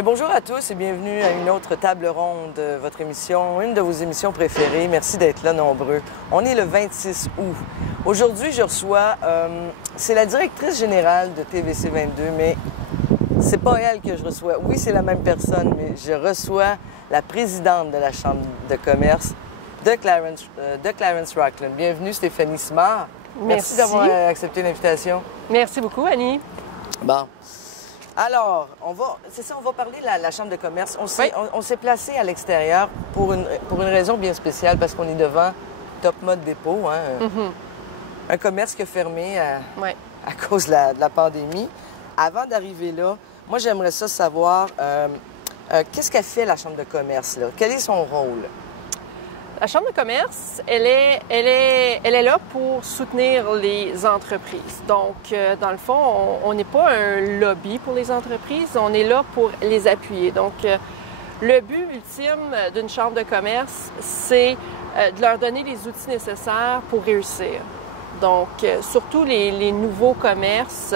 Bonjour à tous et bienvenue à une autre table ronde de votre émission, une de vos émissions préférées. Merci d'être là nombreux. On est le 26 août. Aujourd'hui, je reçois, c'est la directrice générale de TVC 22, mais c'est pas elle que je reçois. Oui, c'est la même personne, mais je reçois la présidente de la Chambre de commerce de Clarence Rocland. Bienvenue, Stéphanie Simard. Merci d'avoir accepté l'invitation. Merci beaucoup, Annie. Bon. Alors, on va parler de la Chambre de commerce. On s'est placé à l'extérieur pour une raison bien spéciale, parce qu'on est devant Top Mode Dépôt, un commerce qui a fermé à cause de la pandémie. Avant d'arriver là, moi, j'aimerais savoir, qu'est-ce qu'a fait la Chambre de commerce, là? Quel est son rôle? La Chambre de commerce, elle est là pour soutenir les entreprises. Donc, dans le fond, on n'est pas un lobby pour les entreprises, on est là pour les appuyer. Donc, le but ultime d'une Chambre de commerce, c'est de leur donner les outils nécessaires pour réussir. Donc, surtout les nouveaux commerces,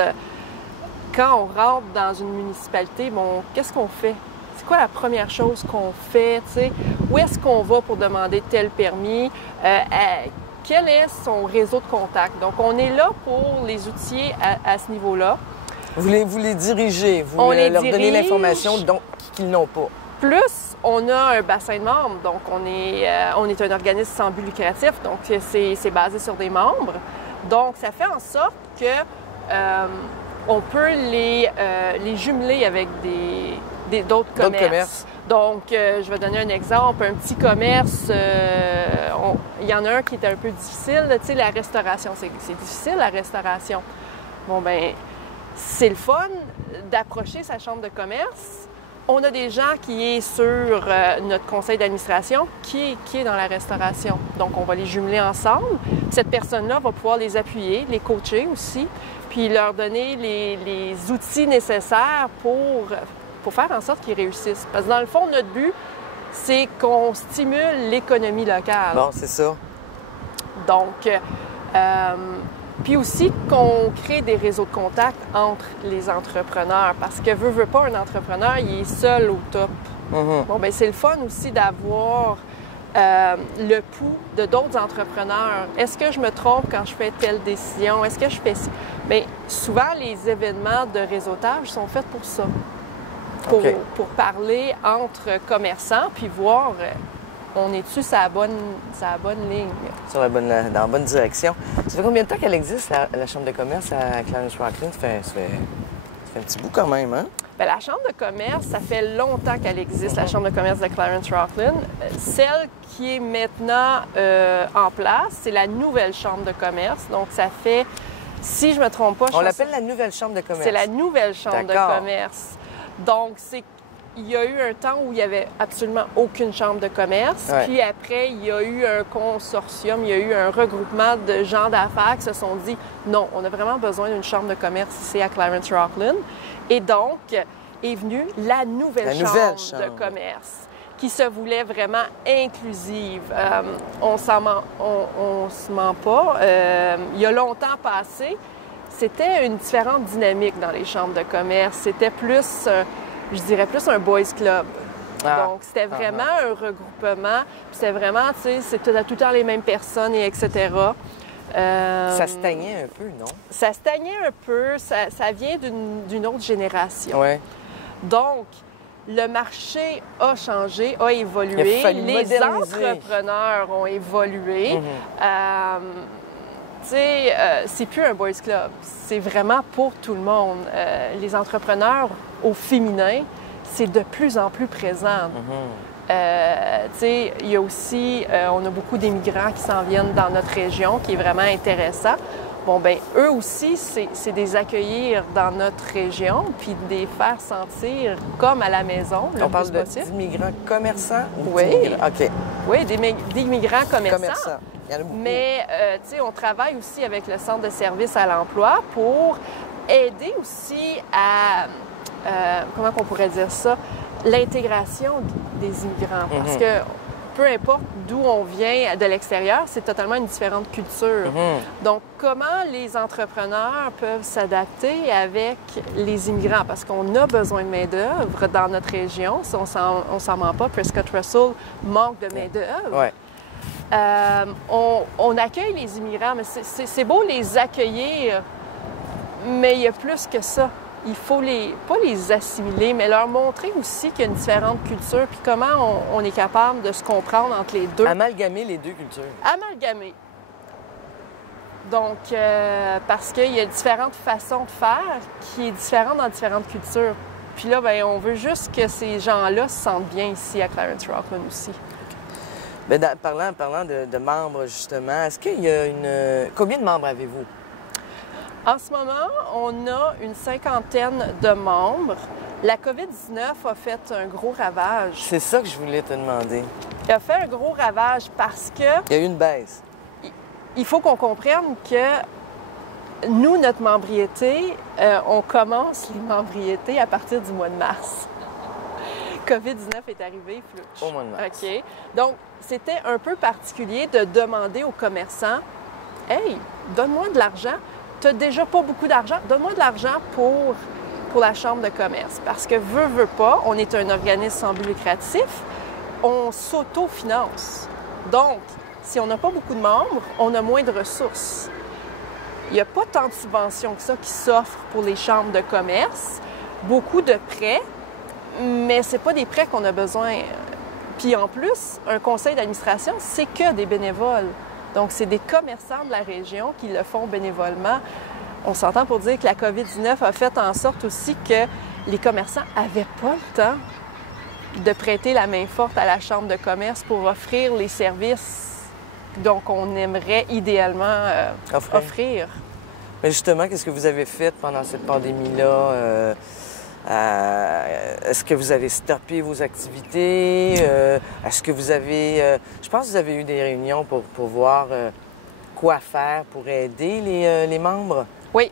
quand on rentre dans une municipalité, bon, qu'est-ce qu'on fait? C'est quoi la première chose qu'on fait? T'sais? Où est-ce qu'on va pour demander tel permis? Quel est son réseau de contact? Donc, on est là pour les outiller à ce niveau-là. Vous les dirigez, vous leur donnez l'information qu'ils n'ont pas. Plus, on a un bassin de membres. Donc, on est un organisme sans but lucratif. Donc, c'est basé sur des membres. Donc, ça fait en sorte que on peut les jumeler avec d'autres commerces. Donc, je vais donner un exemple. Un petit commerce, il y en a un qui est un peu difficile. Tu sais, la restauration, c'est difficile, la restauration. Bon, ben c'est le fun d'approcher sa chambre de commerce. On a des gens qui sont sur notre conseil d'administration qui est dans la restauration. Donc, on va les jumeler ensemble. Cette personne-là va pouvoir les appuyer, les coacher aussi, puis leur donner les outils nécessaires pour faire en sorte qu'ils réussissent. Parce que dans le fond, notre but, c'est qu'on stimule l'économie locale. Bon, c'est ça. Donc, puis aussi qu'on crée des réseaux de contact entre les entrepreneurs. Parce que veut pas, un entrepreneur, il est seul au top. Bon, bien, c'est le fun aussi d'avoir le pouls de d'autres entrepreneurs. Est-ce que je me trompe quand je fais telle décision? Est-ce que je fais ci? Bien, souvent, les événements de réseautage sont faits pour ça. Pour parler entre commerçants, puis voir, on est-tu sur la bonne ligne? Dans la bonne direction. Ça fait combien de temps qu'elle existe, la Chambre de commerce à Clarence Rocland? Ça fait un petit bout quand même, hein? Bien, la Chambre de commerce, ça fait longtemps qu'elle existe, la Chambre de commerce de Clarence Rocland. Celle qui est maintenant en place, c'est la nouvelle Chambre de commerce. Donc, ça fait, si je me trompe pas... On l'appelle la nouvelle Chambre de commerce. C'est la nouvelle Chambre de commerce. Donc, il y a eu un temps où il n'y avait absolument aucune chambre de commerce. Ouais. Puis après, il y a eu un consortium, il y a eu un regroupement de gens d'affaires qui se sont dit « Non, on a vraiment besoin d'une chambre de commerce ici à Clarence Rocland. » Et donc, est venue la nouvelle chambre de commerce qui se voulait vraiment inclusive. On se ment pas. Il y a longtemps passé, c'était une différente dynamique dans les chambres de commerce. C'était plus, je dirais, plus un boys club. Donc, c'était vraiment un regroupement. C'était vraiment, tu sais, c'était tout le temps les mêmes personnes, et etc. Ça se teignait un peu, non? Ça se teignait un peu. Ça vient d'une autre génération. Ouais. Donc, le marché a changé, a évolué. Les entrepreneurs ont évolué. Tu sais, c'est plus un boys club. C'est vraiment pour tout le monde. Les entrepreneurs au féminin, c'est de plus en plus présent. Tu sais, il y a aussi, on a beaucoup d'immigrants qui s'en viennent dans notre région, qui est vraiment intéressant. Bon, bien, eux aussi, c'est des accueillir dans notre région, puis de les faire sentir comme à la maison. On parle d'immigrants commerçants? Oui. OK. Oui, d'immigrants commerçants. Il y en a beaucoup. Mais, tu sais, on travaille aussi avec le Centre de services à l'emploi pour aider aussi à, comment on pourrait dire ça, l'intégration des immigrants. Parce que peu importe d'où on vient de l'extérieur, c'est totalement une différente culture. Donc, comment les entrepreneurs peuvent s'adapter avec les immigrants? Parce qu'on a besoin de main-d'œuvre dans notre région. Si on s'en ment pas, Prescott Russell manque de main-d'œuvre. Ouais. On accueille les immigrants, mais c'est beau les accueillir, mais il y a plus que ça. Il faut pas les assimiler, mais leur montrer aussi qu'il y a une différente culture, puis comment on est capable de se comprendre entre les deux. Amalgamer les deux cultures. Amalgamer. Donc, parce qu'il y a différentes façons de faire qui est différente dans différentes cultures. Puis là, bien, on veut juste que ces gens-là se sentent bien ici à Clarence Rocklin aussi. Bien, parlant de membres, justement, est-ce qu'il y a Combien de membres avez-vous? En ce moment, on a une 50aine de membres. La COVID-19 a fait un gros ravage. C'est ça que je voulais te demander. Il a fait un gros ravage parce que... Il y a eu une baisse. Il faut qu'on comprenne que nous, notre membriété, on commence les membriétés à partir du mois de mars. COVID-19 est arrivé, flouche. Au mois de mars. OK. Donc, c'était un peu particulier de demander aux commerçants « Hey, donne-moi de l'argent. Tu n'as déjà pas beaucoup d'argent. Donne-moi de l'argent pour la Chambre de commerce. » Parce que veut pas, on est un organisme sans but lucratif, on s'autofinance. Donc, si on n'a pas beaucoup de membres, on a moins de ressources. Il n'y a pas tant de subventions que ça qui s'offrent pour les chambres de commerce. Beaucoup de prêts, mais ce n'est pas des prêts qu'on a besoin. Puis en plus, un conseil d'administration, c'est que des bénévoles. Donc, c'est des commerçants de la région qui le font bénévolement. On s'entend pour dire que la COVID-19 a fait en sorte aussi que les commerçants n'avaient pas le temps de prêter la main forte à la Chambre de commerce pour offrir les services donc on aimerait idéalement offrir. Mais justement, qu'est-ce que vous avez fait pendant cette pandémie-là? Est-ce que vous avez stoppé vos activités? Est-ce que vous avez... je pense que vous avez eu des réunions pour voir quoi faire pour aider les membres. Oui.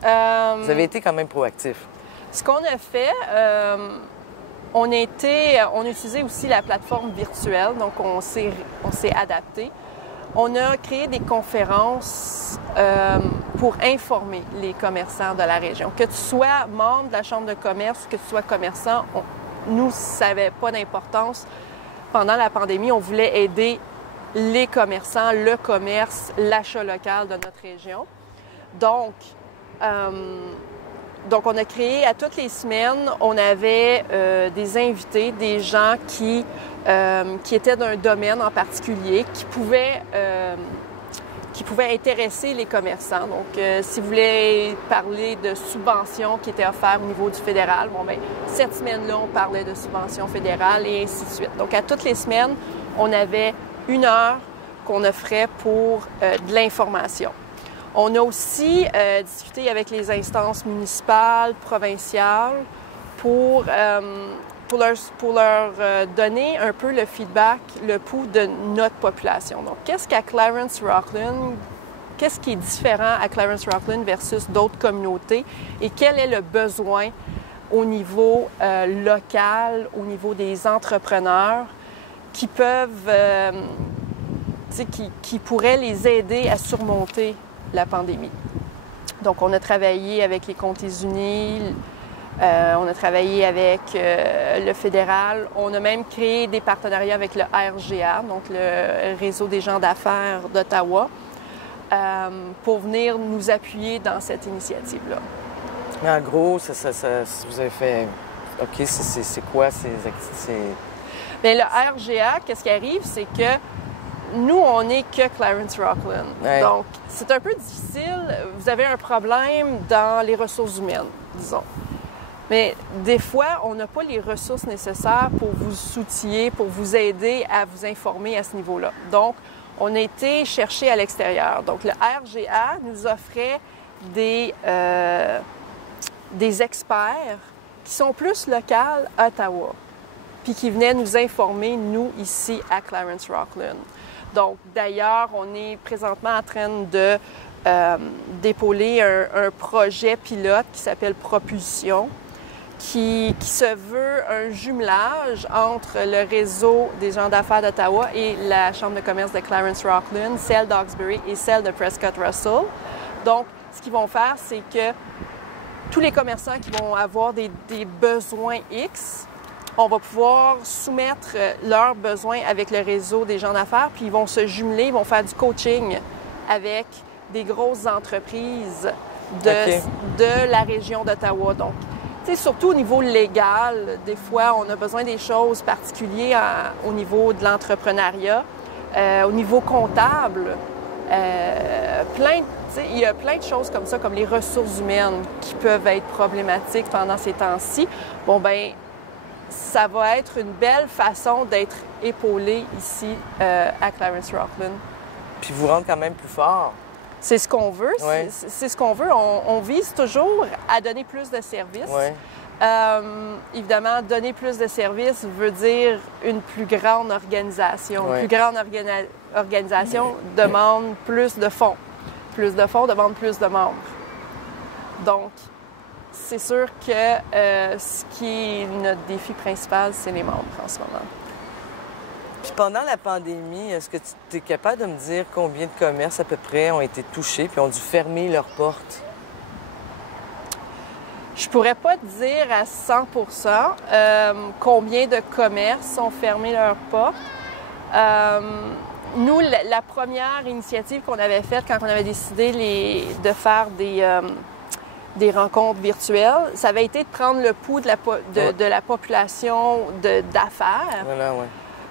Vous avez été quand même proactif. Ce qu'on a fait, on a utilisé aussi la plateforme virtuelle, donc on s'est adapté. On a créé des conférences pour informer les commerçants de la région. Que tu sois membre de la Chambre de commerce ou que tu sois commerçant, nous, ça n'avait pas d'importance. Pendant la pandémie, on voulait aider les commerçants, le commerce, l'achat local de notre région. Donc, on a créé, à toutes les semaines, on avait des invités, des gens qui étaient d'un domaine en particulier, qui pouvaient intéresser les commerçants. Donc, si vous voulez parler de subventions qui étaient offertes au niveau du fédéral, bon, bien, cette semaine-là, on parlait de subventions fédérales et ainsi de suite. Donc, à toutes les semaines, on avait 1 heure qu'on offrait pour de l'information. On a aussi discuté avec les instances municipales, provinciales, pour leur donner un peu le feedback, le pouls de notre population. Donc, qu'est-ce qu'à Clarence Rocklin, qu'est-ce qui est différent à Clarence Rocklin versus d'autres communautés et quel est le besoin au niveau local, au niveau des entrepreneurs qui peuvent, qui pourraient les aider à surmonter la pandémie. Donc, on a travaillé avec les Comtés unis, on a travaillé avec le fédéral. On a même créé des partenariats avec le RGA, donc le Réseau des gens d'affaires d'Ottawa, pour venir nous appuyer dans cette initiative-là. Mais en gros, vous avez fait... OK, c'est quoi ces activités? Bien, le RGA, qu'est-ce qui arrive, c'est que nous, on n'est que Clarence Rocklin. Ouais. Donc, c'est un peu difficile. Vous avez un problème dans les ressources humaines, disons. Mais des fois, on n'a pas les ressources nécessaires pour vous outiller, pour vous aider à vous informer à ce niveau-là. Donc, on a été chercher à l'extérieur. Donc, le RGA nous offrait des experts qui sont plus locaux à Ottawa, puis qui venaient nous informer, nous, ici, à Clarence Rocklin. Donc, d'ailleurs, on est présentement en train de d'épauler un projet pilote qui s'appelle Propulsion, qui se veut un jumelage entre le réseau des gens d'affaires d'Ottawa et la Chambre de commerce de Clarence-Rockland, celle d'Hawkesbury et celle de Prescott-Russell. Donc, ce qu'ils vont faire, c'est que tous les commerçants qui vont avoir des besoins X, on va pouvoir soumettre leurs besoins avec le réseau des gens d'affaires, puis ils vont se jumeler, ils vont faire du coaching avec des grosses entreprises de la région d'Ottawa. Donc, tu sais, surtout au niveau légal, des fois, on a besoin des choses particulières au niveau de l'entrepreneuriat, au niveau comptable. Il y a plein de choses comme ça, comme les ressources humaines qui peuvent être problématiques pendant ces temps-ci. Bon, ben ça va être une belle façon d'être épaulé ici à Clarence-Rockland. Puis vous rendre quand même plus fort. C'est ce qu'on veut. Ouais. C'est ce qu'on veut. On vise toujours à donner plus de services. Ouais. Évidemment, donner plus de services veut dire une plus grande organisation. Ouais. Une plus grande organisation demande plus de fonds. Plus de fonds demande plus de membres. Donc, c'est sûr que ce qui est notre défi principal, c'est les membres en ce moment. Puis pendant la pandémie, est-ce que tu es capable de me dire combien de commerces à peu près ont été touchés puis ont dû fermer leurs portes? Je pourrais pas te dire à 100% combien de commerces ont fermé leurs portes. Nous, la première initiative qu'on avait faite quand on avait décidé de faire des rencontres virtuelles, ça avait été de prendre le pouls de la population d'affaires. Voilà, ouais.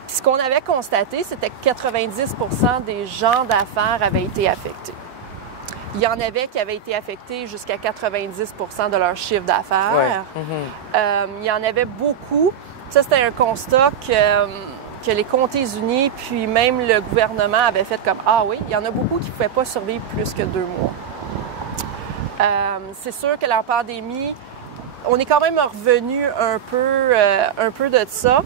Puis ce qu'on avait constaté, c'était que 90% des gens d'affaires avaient été affectés. Il y en avait qui avaient été affectés jusqu'à 90% de leur chiffre d'affaires. Ouais. Il y en avait beaucoup. Ça, c'était un constat que les comtés unis, puis même le gouvernement avait fait comme « Ah oui, il y en a beaucoup qui ne pouvaient pas survivre plus que 2 mois. » C'est sûr que la pandémie, on est quand même revenu un peu de ça.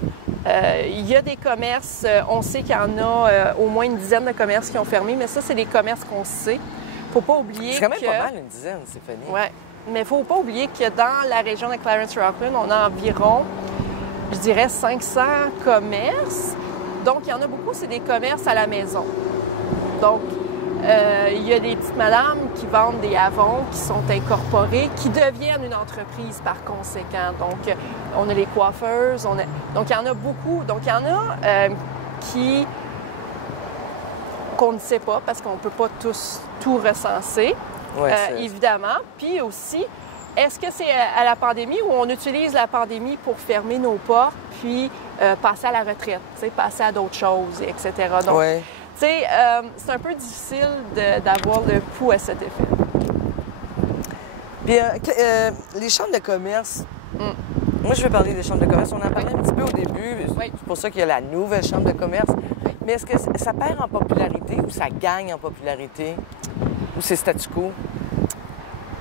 Il y a des commerces, on sait qu'il y en a au moins une dizaine de commerces qui ont fermé, mais ça, c'est des commerces qu'on sait. Il ne faut pas oublier que... C'est quand même pas mal, une dizaine, Stéphanie. Oui, mais il ne faut pas oublier que dans la région de Clarence-Rockland, on a environ, je dirais, 500 commerces. Donc, il y en a beaucoup, c'est des commerces à la maison. Donc, il y a des petites madames qui vendent des Avon, qui sont incorporées, qui deviennent une entreprise par conséquent. Donc, on a les coiffeuses, donc il y en a beaucoup. Donc, il y en a qu'on ne sait pas parce qu'on ne peut pas tout recenser, évidemment. Puis aussi, est-ce que c'est à la pandémie ou on utilise la pandémie pour fermer nos portes puis passer à la retraite, passer à d'autres choses, etc. Donc, tu sais, c'est un peu difficile d'avoir le pouls à cet effet. Puis les chambres de commerce, moi je vais parler des chambres de commerce, on en parlait un petit peu au début, c'est pour ça qu'il y a la nouvelle chambre de commerce. Mais est-ce que ça perd en popularité ou ça gagne en popularité? Ou c'est statu quo?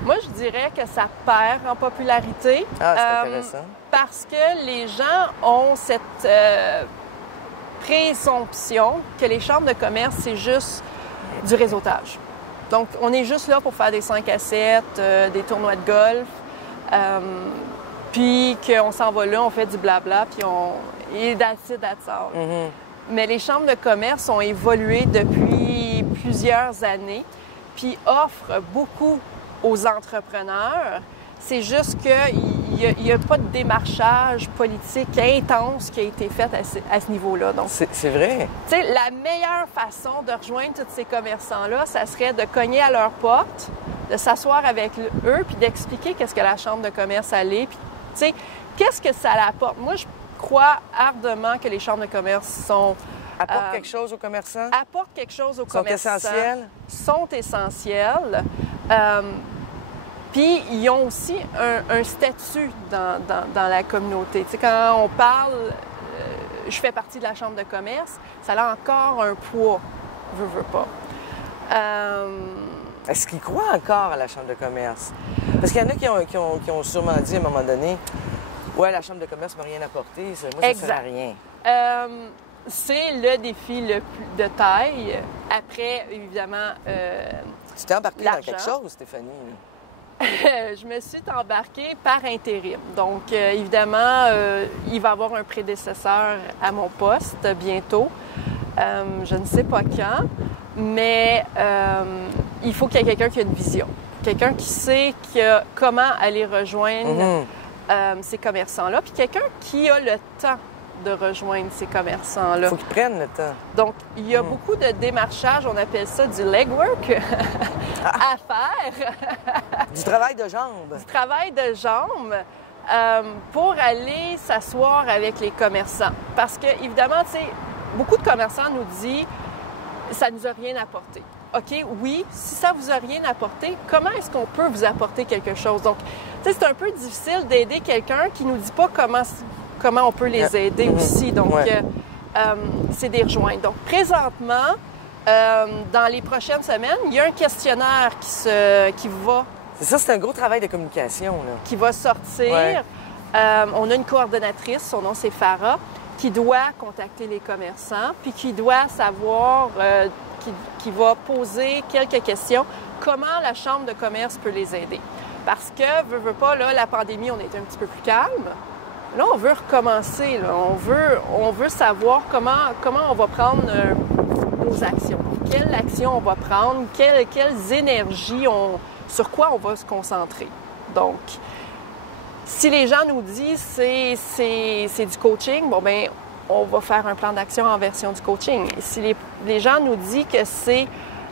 Moi, je dirais que ça perd en popularité. Ah, c'est intéressant. Parce que les gens ont cette présomption que les chambres de commerce, c'est juste du réseautage. Donc, on est juste là pour faire des 5 à 7, des tournois de golf, puis qu'on s'en va là, on fait du blabla, puis et that's it, that's all. Mais les chambres de commerce ont évolué depuis plusieurs années, puis offrent beaucoup aux entrepreneurs. C'est juste qu'il n'y a pas de démarchage politique intense qui a été fait à ce niveau-là. Donc, c'est vrai. Tu sais, la meilleure façon de rejoindre tous ces commerçants-là, ça serait de cogner à leur porte, de s'asseoir avec eux, puis d'expliquer qu'est-ce que la chambre de commerce allait, puis, tu sais, qu'est-ce que ça apporte. Moi, je crois ardemment que les chambres de commerce sont... Apportent quelque chose aux commerçants? Apportent quelque chose aux commerçants. Sont essentiels? Sont essentiels. Puis, ils ont aussi un statut dans la communauté. Tu sais, quand on parle, je fais partie de la chambre de commerce, ça a encore un poids, veux pas. Est-ce qu'ils croient encore à la chambre de commerce? Parce qu'il y en a qui ont sûrement dit à un moment donné, « Ouais, la chambre de commerce ne m'a rien apporté, moi, ça ne sert à rien. » C'est le défi le plus de taille. Après, évidemment, tu t'es embarqué dans l'argent. quelque chose, Stéphanie? je me suis embarquée par intérim. Donc, évidemment, il va y avoir un prédécesseur à mon poste bientôt. Je ne sais pas quand, mais il faut qu'il y ait quelqu'un qui a une vision. Quelqu'un qui sait comment aller rejoindre ces commerçants-là, puis quelqu'un qui a le temps de rejoindre ces commerçants-là. Il faut qu'ils prennent le temps. Donc, il y a beaucoup de démarchage, on appelle ça du legwork, à faire. Du travail de jambes. Du travail de jambes pour aller s'asseoir avec les commerçants. Parce que, évidemment, tu sais, beaucoup de commerçants nous disent « ça nous a rien apporté ». OK, oui, si ça vous a rien apporté, comment est-ce qu'on peut vous apporter quelque chose? Donc, tu sais, c'est un peu difficile d'aider quelqu'un qui nous dit pas comment on peut les aider aussi. Donc, c'est des rejoindre. Donc, présentement, dans les prochaines semaines, il y a un questionnaire qui va... C'est ça, c'est un gros travail de communication, là. Qui va sortir. Ouais. On a une coordonnatrice, son nom c'est Farah, qui doit contacter les commerçants, puis qui doit savoir... qui va poser quelques questions. Comment la Chambre de commerce peut les aider? Parce que, veut pas, là, la pandémie, on était un petit peu plus calme. Là, on veut recommencer. Là. On veut savoir comment on va prendre nos actions. Quelle action on va prendre? Quelles énergies, sur quoi on va se concentrer? Donc, si les gens nous disent c'est du coaching, bon, bien, on va faire un plan d'action en version du coaching. Si les gens nous disent que c'est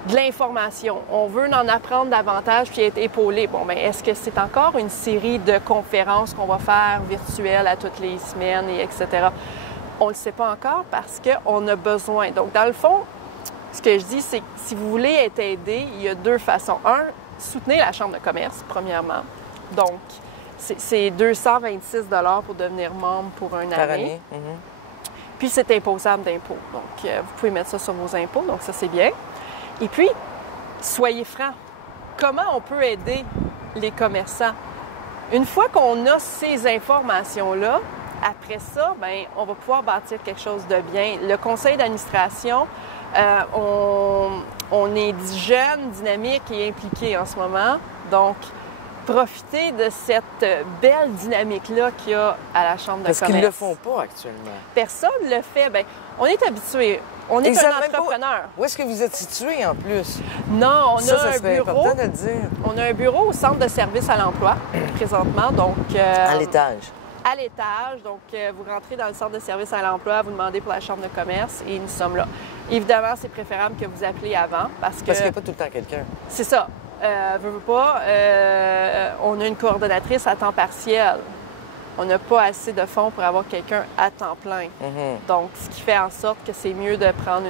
de l'information, on veut en apprendre davantage puis être épaulé, bon, bien, est-ce que c'est encore une série de conférences qu'on va faire virtuelles à toutes les semaines, et etc.? On ne le sait pas encore parce qu'on a besoin. Donc, dans le fond, ce que je dis, c'est que si vous voulez être aidé, il y a deux façons. Un, soutenez la Chambre de commerce, premièrement. Donc, c'est 226 $ pour devenir membre pour une année. Puis, c'est imposable d'impôts. Donc, vous pouvez mettre ça sur vos impôts. Donc, ça, c'est bien. Et puis, soyez francs. Comment on peut aider les commerçants? Une fois qu'on a ces informations-là, après ça, bien, on va pouvoir bâtir quelque chose de bien. Le conseil d'administration, on est jeune, dynamique et impliqué en ce moment. Donc, profitez de cette belle dynamique-là qu'il y a à la Chambre de commerce. Parce qu'ils ne le font pas actuellement. Personne ne le fait. Bien, on est habitué. On est un entrepreneur. Où est-ce que vous êtes situé en plus? Non, on a un bureau. Important de le dire. On a un bureau au centre de service à l'emploi présentement. Donc, à l'étage. À l'étage. Donc, vous rentrez dans le centre de service à l'emploi, vous demandez pour la Chambre de commerce et nous sommes là. Évidemment, c'est préférable que vous appelez avant parce qu'il n'y a pas tout le temps quelqu'un. C'est ça. Veux pas, on a une coordonnatrice à temps partiel. On n'a pas assez de fonds pour avoir quelqu'un à temps plein. Donc, ce qui fait en sorte que c'est mieux de prendre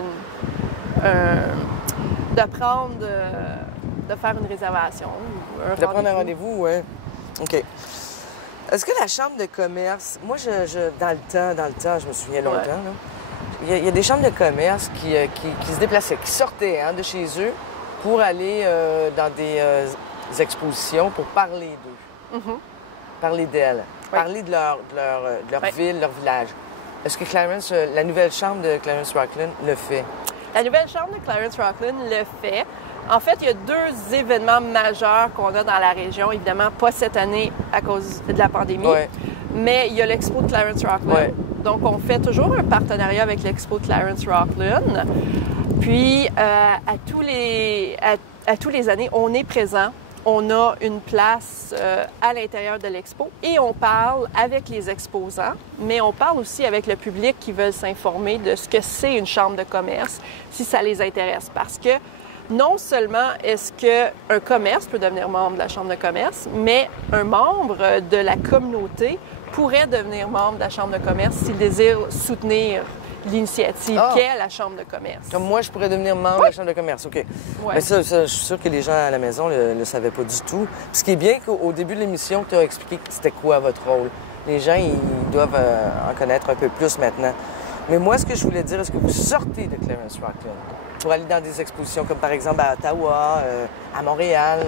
de faire une réservation. De prendre un rendez-vous, oui. OK. Est-ce que la Chambre de commerce... Moi, dans le temps, je me souviens longtemps, là, il y a des chambres de commerce qui se déplaçaient, qui sortaient de chez eux pour aller dans des expositions pour parler d'eux, parler d'elles, parler de leur ville, leur village. Est-ce que Clarence, la nouvelle chambre de Clarence Rocklin le fait? La nouvelle chambre de Clarence Rocklin le fait. En fait, il y a deux événements majeurs qu'on a dans la région. Évidemment, pas cette année à cause de la pandémie, mais il y a l'Expo de Clarence Rocklin. Donc, on fait toujours un partenariat avec l'Expo de Clarence Rocklin. Puis, à tous les années, on est présent. On a une place à l'intérieur de l'expo et on parle avec les exposants, mais on parle aussi avec le public qui veut s'informer de ce que c'est une chambre de commerce, si ça les intéresse. Parce que non seulement est-ce qu'un commerce peut devenir membre de la chambre de commerce, mais un membre de la communauté pourrait devenir membre de la chambre de commerce s'il désire soutenir l'initiative qu'est la Chambre de commerce. Comme moi, je pourrais devenir membre de la Chambre de commerce, OK. Mais ça, je suis sûr que les gens à la maison ne le savaient pas du tout. Ce qui est bien qu'au début de l'émission, tu as expliqué c'était quoi votre rôle. Les gens, ils doivent en connaître un peu plus maintenant. Mais moi, ce que je voulais dire, est-ce que vous sortez de Clarence Rocklin pour aller dans des expositions comme par exemple à Ottawa, à Montréal?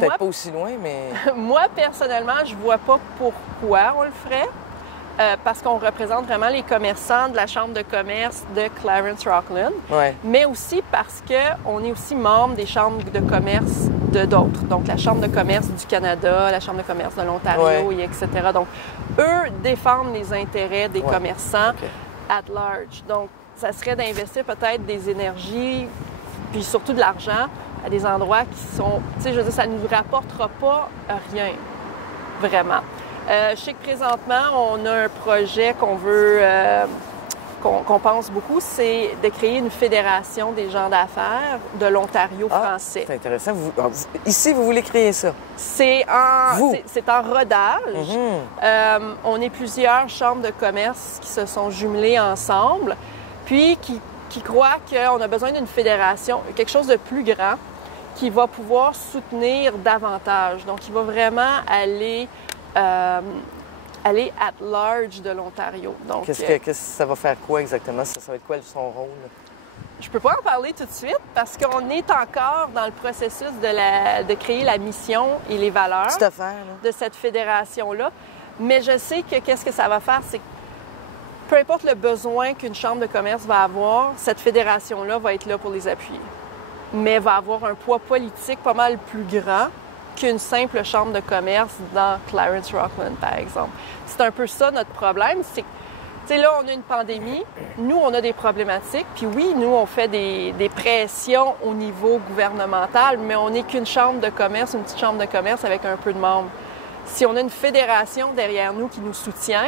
Peut-être pas aussi loin, mais... Moi, personnellement, je vois pas pourquoi on le ferait. parce qu'on représente vraiment les commerçants de la Chambre de commerce de Clarence-Rockland, mais aussi parce qu'on est aussi membre des chambres de commerce de d'autres. Donc, la Chambre de commerce du Canada, la Chambre de commerce de l'Ontario, etc. Donc, eux défendent les intérêts des commerçants at large. Donc, ça serait d'investir peut-être des énergies, puis surtout de l'argent, à des endroits qui sont... Tu sais, je veux dire, ça ne nous rapportera pas rien, vraiment. Je sais que présentement, on a un projet qu'on veut, qu'on pense beaucoup, c'est de créer une fédération des gens d'affaires de l'Ontario français. C'est intéressant. Ici, vous voulez créer ça? C'est en rodage. On est plusieurs chambres de commerce qui se sont jumelées ensemble, puis qui croient qu'on a besoin d'une fédération, quelque chose de plus grand, qui va pouvoir soutenir davantage. Donc, il va vraiment aller at large de l'Ontario. Donc, qu'est-ce que ça va faire quoi exactement? Ça va être quoi son rôle? Je peux pas en parler tout de suite parce qu'on est encore dans le processus de créer la mission et les valeurs de cette fédération-là. Mais je sais que qu'est-ce que ça va faire, c'est que peu importe le besoin qu'une chambre de commerce va avoir, cette fédération-là va être là pour les appuyer. Mais va avoir un poids politique pas mal plus grand qu'une simple chambre de commerce dans Clarence-Rockland, par exemple. C'est un peu ça notre problème, c'est que, tu sais, là, on a une pandémie, nous, on a des problématiques, puis oui, nous, on fait des pressions au niveau gouvernemental, mais on n'est qu'une chambre de commerce, une petite chambre de commerce avec un peu de membres. Si on a une fédération derrière nous qui nous soutient,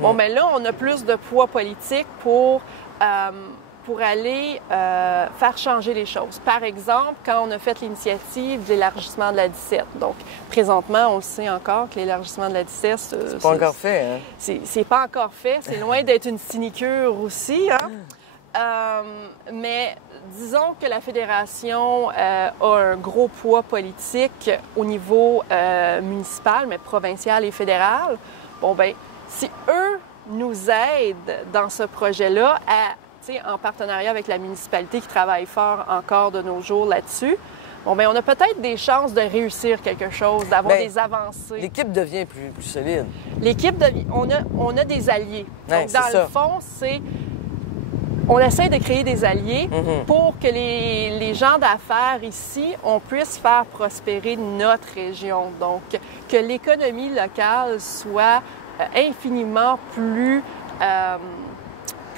bon, bien là, on a plus de poids politique pour aller faire changer les choses. Par exemple, quand on a fait l'initiative de l'élargissement de la 17. Donc, présentement, on le sait encore que l'élargissement de la 17... c'est pas encore fait, hein? C'est pas encore fait. C'est loin d'être une sinécure aussi, hein? Mais disons que la Fédération a un gros poids politique au niveau municipal, mais provincial et fédéral. Bon, bien, si eux nous aident dans ce projet-là en partenariat avec la municipalité qui travaille fort encore de nos jours là-dessus, bon, bien, on a peut-être des chances de réussir quelque chose, d'avoir des avancées. L'équipe devient plus solide. On a des alliés. Donc, dans le fond, on essaie de créer des alliés pour que les gens d'affaires ici, on puisse faire prospérer notre région. Donc, que l'économie locale soit infiniment plus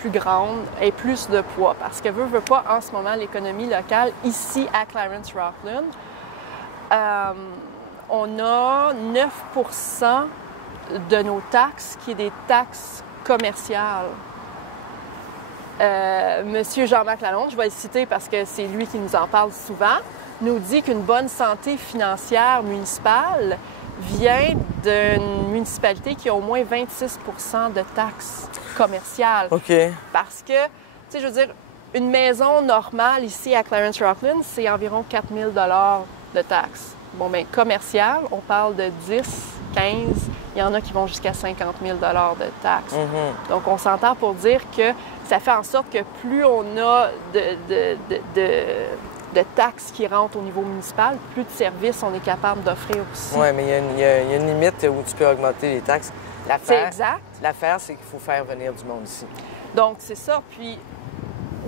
grande et plus de poids. Parce que veut pas, en ce moment, l'économie locale, ici à Clarence-Rockland, on a 9% de nos taxes qui est des taxes commerciales. Monsieur Jean-Marc Lalonde, je vais le citer parce que c'est lui qui nous en parle souvent, nous dit qu'une bonne santé financière municipale vient d'une municipalité qui a au moins 26% de taxes commerciales. OK. Parce que, tu sais, je veux dire, une maison normale ici à Clarence-Rockland, c'est environ 4 000 de taxes. Bon, bien, commercial, on parle de 10, 15, il y en a qui vont jusqu'à 50 000 de taxes. Donc, on s'entend pour dire que ça fait en sorte que plus on a de taxes qui rentrent au niveau municipal, plus de services on est capable d'offrir aussi. Oui, mais il y a une limite où tu peux augmenter les taxes. C'est exact. L'affaire, c'est qu'il faut faire venir du monde ici. Donc, c'est ça. Puis,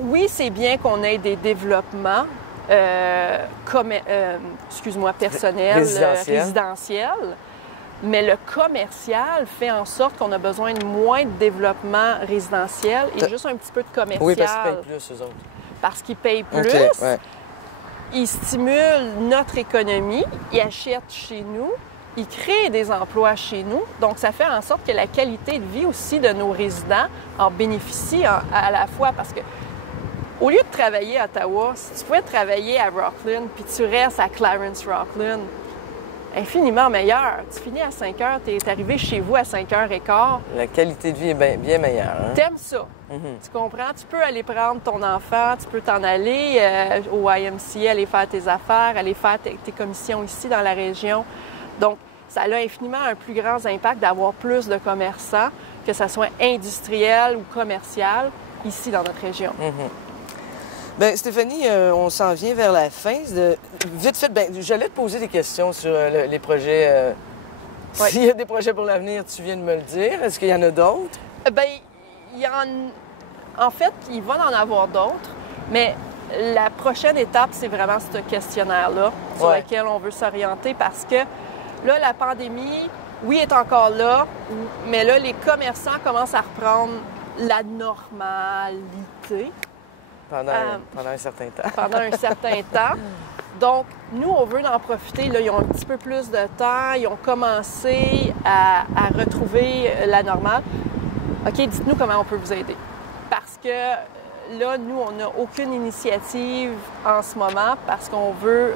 oui, c'est bien qu'on ait des développements personnels, résidentiels, mais le commercial fait en sorte qu'on a besoin de moins de développement résidentiel et juste un petit peu de commercial. Oui, parce qu'ils payent plus, eux autres. Parce qu'ils payent plus. Okay, ouais. Ils stimulent notre économie, ils achètent chez nous, ils créent des emplois chez nous. Donc, ça fait en sorte que la qualité de vie aussi de nos résidents en bénéficie à la fois parce que au lieu de travailler à Ottawa, si tu pouvais travailler à Rockland puis tu restes à Clarence-Rockland, infiniment meilleur. Tu finis à 5 heures, tu es arrivé chez vous à 5 h 15. La qualité de vie est bien meilleure. Hein? T'aimes ça. Tu comprends? Tu peux aller prendre ton enfant, tu peux t'en aller au YMCA, aller faire tes affaires, aller faire tes commissions ici dans la région. Donc, ça a infiniment un plus grand impact d'avoir plus de commerçants, que ce soit industriel ou commercial, ici dans notre région. Bien, Stéphanie, on s'en vient vers la fin. Vite fait, j'allais te poser des questions sur les projets Oui. S'il y a des projets pour l'avenir, tu viens de me le dire. Est-ce qu'il y en a d'autres? Bien, en fait, il va en avoir d'autres, mais la prochaine étape, c'est vraiment ce questionnaire-là sur Ouais. lequel on veut s'orienter parce que là, la pandémie, oui, est encore là, mais là, les commerçants commencent à reprendre la normalité Pendant un certain temps. pendant un certain temps. Donc, nous, on veut en profiter. Là, ils ont un petit peu plus de temps. Ils ont commencé à retrouver la normale. OK, dites-nous comment on peut vous aider. Parce que là, nous, on n'a aucune initiative en ce moment parce qu'on veut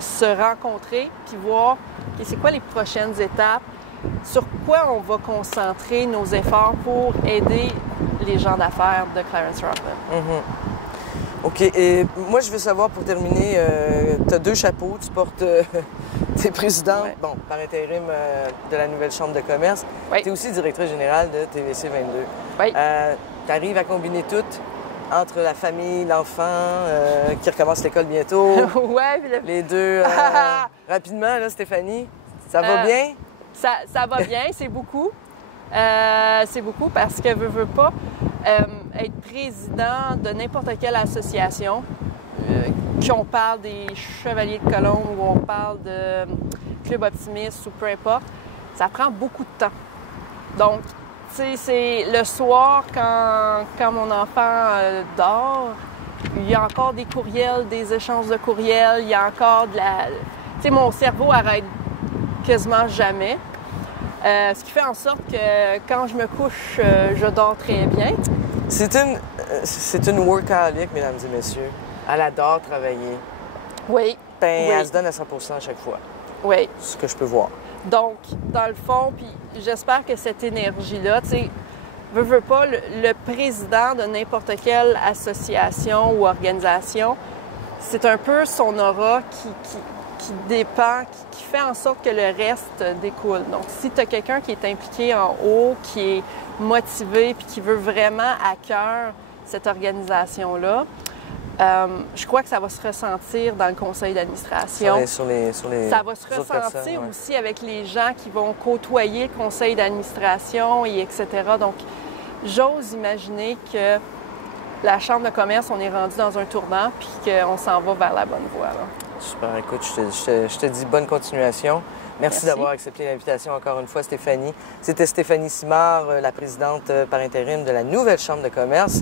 se rencontrer puis voir OK, c'est quoi les prochaines étapes, sur quoi on va concentrer nos efforts pour aider les gens d'affaires de Clarence Rockland. OK. Et moi, je veux savoir, pour terminer, tu as 2 chapeaux. Tu portes t'es présidente, Ouais. bon, par intérim de la nouvelle chambre de commerce. Oui. Tu es aussi directrice générale de TVC 22. Oui. Tu arrives à combiner tout entre la famille, l'enfant, qui recommence l'école bientôt. Ouais, puis Les deux. Rapidement, là, Stéphanie, ça va bien? Ça va bien, c'est beaucoup. C'est beaucoup parce que veux pas être président de n'importe quelle association, qu'on parle des Chevaliers de Colombe ou on parle de Club Optimiste ou peu importe, ça prend beaucoup de temps. Donc, tu sais, c'est le soir quand mon enfant dort, il y a encore des courriels, des échanges de courriels, il y a encore de la... Tu sais, mon cerveau arrête quasiment jamais. Ce qui fait en sorte que quand je me couche, je dors très bien. C'est une workaholic, mesdames et messieurs. Elle adore travailler. Oui. Ben, Oui. elle se donne à 100 à chaque fois. Oui. C'est ce que je peux voir. Donc, dans le fond, puis j'espère que cette énergie-là, tu sais, veux pas, le président de n'importe quelle association ou organisation, c'est un peu son aura qui dépend, qui fait en sorte que le reste découle. Donc, si tu as quelqu'un qui est impliqué en haut, qui est motivé, puis qui veut vraiment à cœur cette organisation-là, je crois que ça va se ressentir dans le conseil d'administration. Sur les Ça va se autres ressentir personnes, ouais. aussi avec les gens qui vont côtoyer le conseil d'administration et etc. Donc, j'ose imaginer que la Chambre de commerce, on est rendu dans un tournant puis qu'on s'en va vers la bonne voie. Là. Super. Écoute, je te dis bonne continuation. Merci d'avoir accepté l'invitation encore une fois, Stéphanie. C'était Stéphanie Simard, la présidente par intérim de la nouvelle Chambre de commerce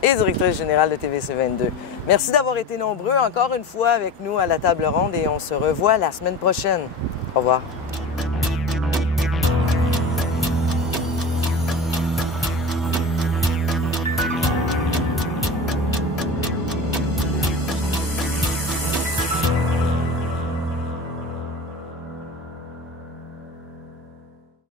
et directrice générale de TVC 22. Merci d'avoir été nombreux encore une fois avec nous à la table ronde et on se revoit la semaine prochaine. Au revoir.